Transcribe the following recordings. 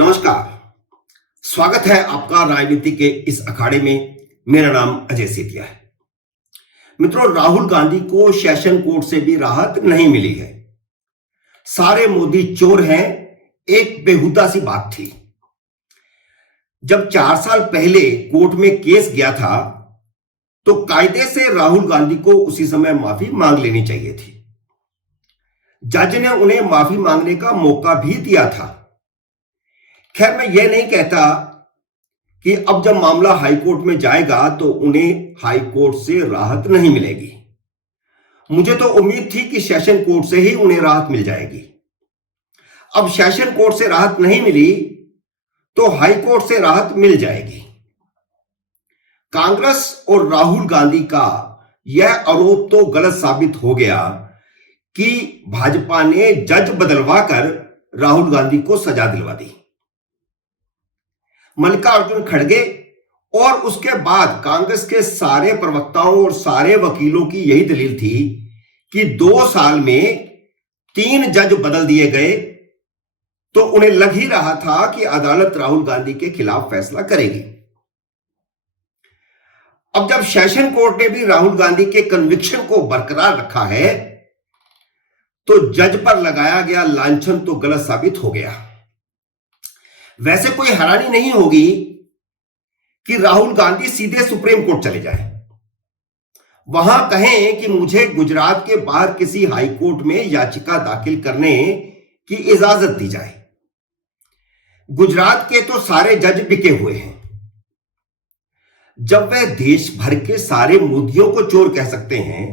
नमस्कार। स्वागत है आपका राजनीति के इस अखाड़े में। मेरा नाम अजय सेठिया है। मित्रों, राहुल गांधी को सेशन कोर्ट से भी राहत नहीं मिली है। सारे मोदी चोर हैं, एक बेहुदा सी बात थी। जब 4 साल पहले कोर्ट में केस गया था तो कायदे से राहुल गांधी को उसी समय माफी मांग लेनी चाहिए थी। जज ने उन्हें माफी मांगने का मौका भी दिया था। खैर, मैं यह नहीं कहता कि अब जब मामला हाईकोर्ट में जाएगा तो उन्हें हाईकोर्ट से राहत नहीं मिलेगी। मुझे तो उम्मीद थी कि सेशन कोर्ट से ही उन्हें राहत मिल जाएगी। अब सेशन कोर्ट से राहत नहीं मिली तो हाईकोर्ट से राहत मिल जाएगी। कांग्रेस और राहुल गांधी का यह आरोप तो गलत साबित हो गया कि भाजपा ने जज बदलवाकर राहुल गांधी को सजा दिलवा दी। मल्लिकार्जुन खड़गे और उसके बाद कांग्रेस के सारे प्रवक्ताओं और सारे वकीलों की यही दलील थी कि 2 साल में 3 जज बदल दिए गए तो उन्हें लग ही रहा था कि अदालत राहुल गांधी के खिलाफ फैसला करेगी। अब जब सेशन कोर्ट ने भी राहुल गांधी के कन्विक्शन को बरकरार रखा है तो जज पर लगाया गया लांछन तो गलत साबित हो गया। वैसे कोई हैरानी नहीं होगी कि राहुल गांधी सीधे सुप्रीम कोर्ट चले जाएं, वहां कहें कि मुझे गुजरात के बाहर किसी हाई कोर्ट में याचिका दाखिल करने की इजाजत दी जाए। गुजरात के तो सारे जज बिके हुए हैं। जब वह देश भर के सारे मोदियों को चोर कह सकते हैं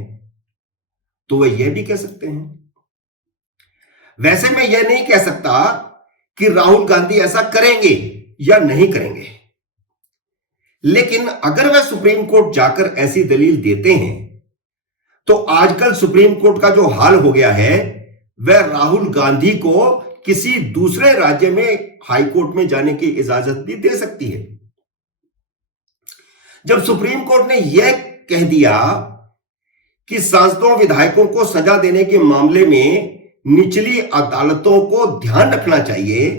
तो वह यह भी कह सकते हैं। वैसे मैं यह नहीं कह सकता कि राहुल गांधी ऐसा करेंगे या नहीं करेंगे, लेकिन अगर वह सुप्रीम कोर्ट जाकर ऐसी दलील देते हैं तो आजकल सुप्रीम कोर्ट का जो हाल हो गया है वह राहुल गांधी को किसी दूसरे राज्य में हाई कोर्ट में जाने की इजाजत भी दे सकती है। जब सुप्रीम कोर्ट ने यह कह दिया कि सांसदों विधायकों को सजा देने के मामले में निचली अदालतों को ध्यान रखना चाहिए,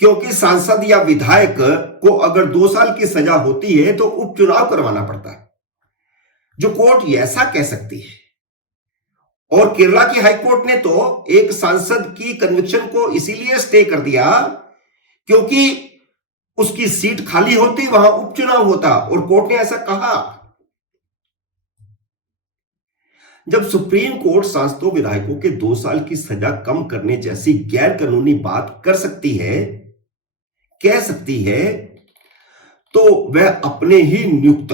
क्योंकि सांसद या विधायक को अगर 2 साल की सजा होती है तो उपचुनाव करवाना पड़ता है, जो कोर्ट ऐसा कह सकती है। और केरला की हाईकोर्ट ने तो एक सांसद की कन्विक्शन को इसीलिए स्टे कर दिया क्योंकि उसकी सीट खाली होती, वहां उपचुनाव होता, और कोर्ट ने ऐसा कहा। जब सुप्रीम कोर्ट सांसदों विधायकों के 2 साल की सजा कम करने जैसी गैर कानूनी बात कर सकती है, कह सकती है, तो वह अपने ही नियुक्त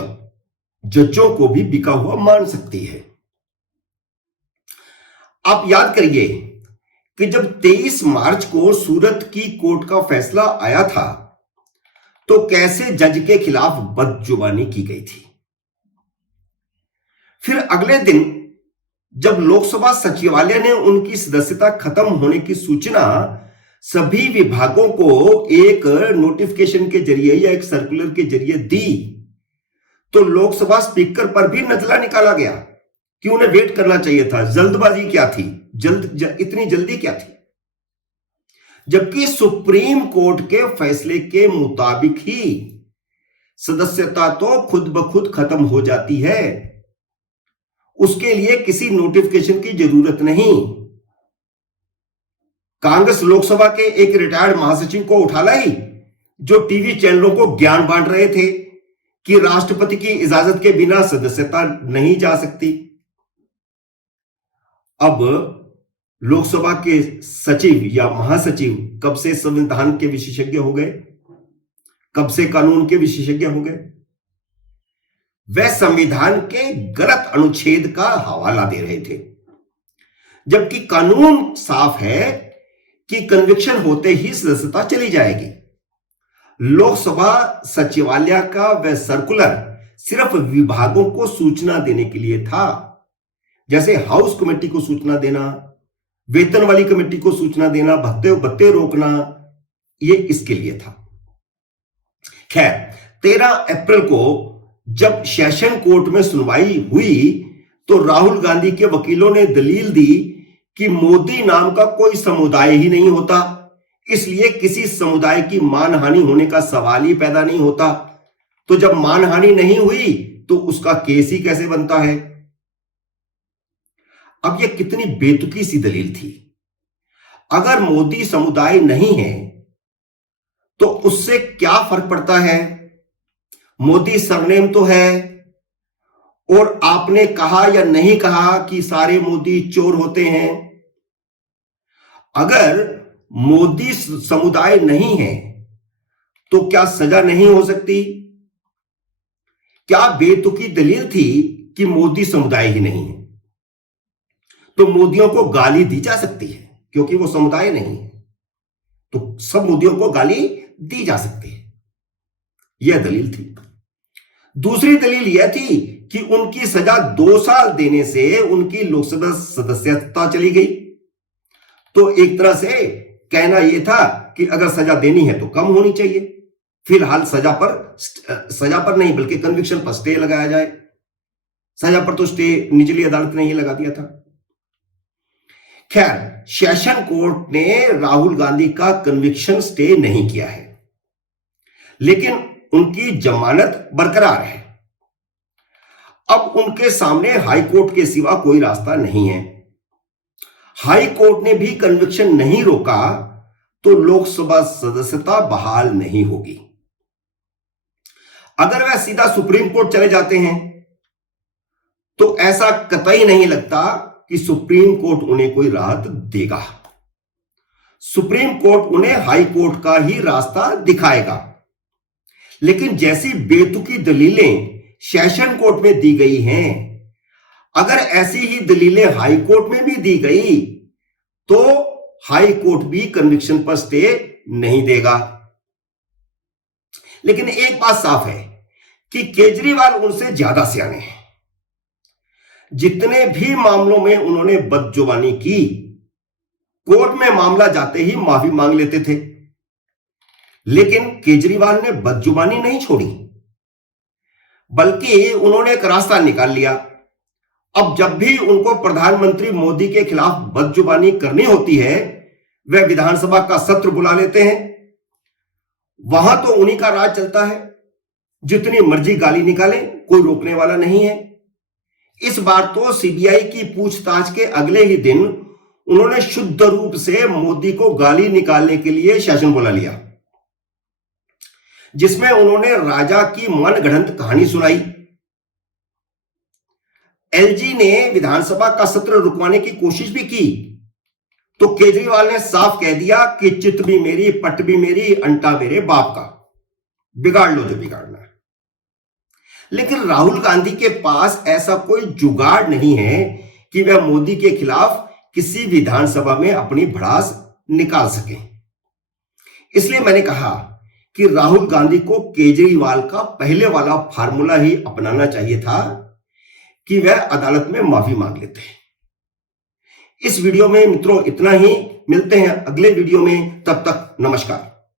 जजों को भी बिका हुआ मान सकती है। आप याद करिए कि जब 23 मार्च को सूरत की कोर्ट का फैसला आया था तो कैसे जज के खिलाफ बदजुबानी की गई थी। फिर अगले दिन जब लोकसभा सचिवालय ने उनकी सदस्यता खत्म होने की सूचना सभी विभागों को एक नोटिफिकेशन के जरिए या एक सर्कुलर के जरिए दी तो लोकसभा स्पीकर पर भी नजला निकाला गया कि उन्हें वेट करना चाहिए था। जल्दबाजी क्या थी, इतनी जल्दी क्या थी, जबकि सुप्रीम कोर्ट के फैसले के मुताबिक ही सदस्यता तो खुद ब खुद खत्म हो जाती है, उसके लिए किसी नोटिफिकेशन की जरूरत नहीं। कांग्रेस लोकसभा के एक रिटायर्ड महासचिव को उठा लाई जो टीवी चैनलों को ज्ञान बांट रहे थे कि राष्ट्रपति की इजाजत के बिना सदस्यता नहीं जा सकती। अब लोकसभा के सचिव या महासचिव कब से संविधान के विशेषज्ञ हो गए, कब से कानून के विशेषज्ञ हो गए। वह संविधान के गलत अनुच्छेद का हवाला दे रहे थे, जबकि कानून साफ है कि कन्विक्शन होते ही सदस्यता चली जाएगी। लोकसभा सचिवालय का वह सर्कुलर सिर्फ विभागों को सूचना देने के लिए था, जैसे हाउस कमेटी को सूचना देना, वेतन वाली कमेटी को सूचना देना, भत्ते रोकना, ये इसके लिए था। खैर, 13 अप्रैल को जब सेशन कोर्ट में सुनवाई हुई तो राहुल गांधी के वकीलों ने दलील दी कि मोदी नाम का कोई समुदाय ही नहीं होता, इसलिए किसी समुदाय की मानहानि होने का सवाल ही पैदा नहीं होता। तो जब मानहानि नहीं हुई तो उसका केस ही कैसे बनता है? अब यह कितनी बेतुकी सी दलील थी। अगर मोदी समुदाय नहीं है तो उससे क्या फर्क पड़ता है? मोदी सरनेम तो है, और आपने कहा या नहीं कहा कि सारे मोदी चोर होते हैं। अगर मोदी समुदाय नहीं है तो क्या सजा नहीं हो सकती? क्या बेतुकी दलील थी कि मोदी समुदाय ही नहीं है तो मोदियों को गाली दी जा सकती है क्योंकि वो समुदाय नहीं है, तो सब मोदियों को गाली दी जा सकती है। यह दलील थी। दूसरी दलील यह थी कि उनकी सजा 2 साल देने से उनकी लोकसभा सदस्यता चली गई। तो एक तरह से कहना यह था कि अगर सजा देनी है तो कम होनी चाहिए, फिलहाल सजा पर नहीं बल्कि कन्विक्शन पर स्टे लगाया जाए। सजा पर तो स्टे निचली अदालत ने ही लगा दिया था। खैर, सेशन कोर्ट ने राहुल गांधी का कन्विक्शन स्टे नहीं किया है, लेकिन उनकी जमानत बरकरार है। अब उनके सामने हाई कोर्ट के सिवा कोई रास्ता नहीं है। हाई कोर्ट ने भी कन्विक्शन नहीं रोका तो लोकसभा सदस्यता बहाल नहीं होगी। अगर वह सीधा सुप्रीम कोर्ट चले जाते हैं तो ऐसा कतई नहीं लगता कि सुप्रीम कोर्ट उन्हें कोई राहत देगा। सुप्रीम कोर्ट उन्हें हाई कोर्ट का ही रास्ता दिखाएगा। लेकिन जैसी बेतुकी दलीलें सेशन कोर्ट में दी गई हैं, अगर ऐसी ही दलीलें हाई कोर्ट में भी दी गई तो हाई कोर्ट भी कन्विक्शन पर स्टे नहीं देगा। लेकिन एक बात साफ है कि केजरीवाल उनसे ज्यादा सियाने हैं। जितने भी मामलों में उन्होंने बदजुबानी की, कोर्ट में मामला जाते ही माफी मांग लेते थे। लेकिन केजरीवाल ने बदजुबानी नहीं छोड़ी, बल्कि उन्होंने एक रास्ता निकाल लिया। अब जब भी उनको प्रधानमंत्री मोदी के खिलाफ बदजुबानी करनी होती है, वे विधानसभा का सत्र बुला लेते हैं। वहां तो उन्हीं का राज चलता है, जितनी मर्जी गाली निकालें, कोई रोकने वाला नहीं है। इस बार तो सीबीआई की पूछताछ के अगले ही दिन उन्होंने शुद्ध रूप से मोदी को गाली निकालने के लिए सेशन बुला लिया, जिसमें उन्होंने राजा की मनगढ़ंत कहानी सुनाई। एलजी ने विधानसभा का सत्र रुकवाने की कोशिश भी की, तो केजरीवाल ने साफ कह दिया कि चित भी मेरी, पट भी मेरी, अंटा मेरे बाप का, बिगाड़ लो जो बिगाड़ना है। लेकिन राहुल गांधी के पास ऐसा कोई जुगाड़ नहीं है कि वह मोदी के खिलाफ किसी विधानसभा में अपनी भड़ास निकाल सके। इसलिए मैंने कहा कि राहुल गांधी को केजरीवाल का पहले वाला फार्मूला ही अपनाना चाहिए था कि वह अदालत में माफी मांग लेते हैं। इस वीडियो में मित्रों इतना ही। मिलते हैं अगले वीडियो में, तब तक नमस्कार।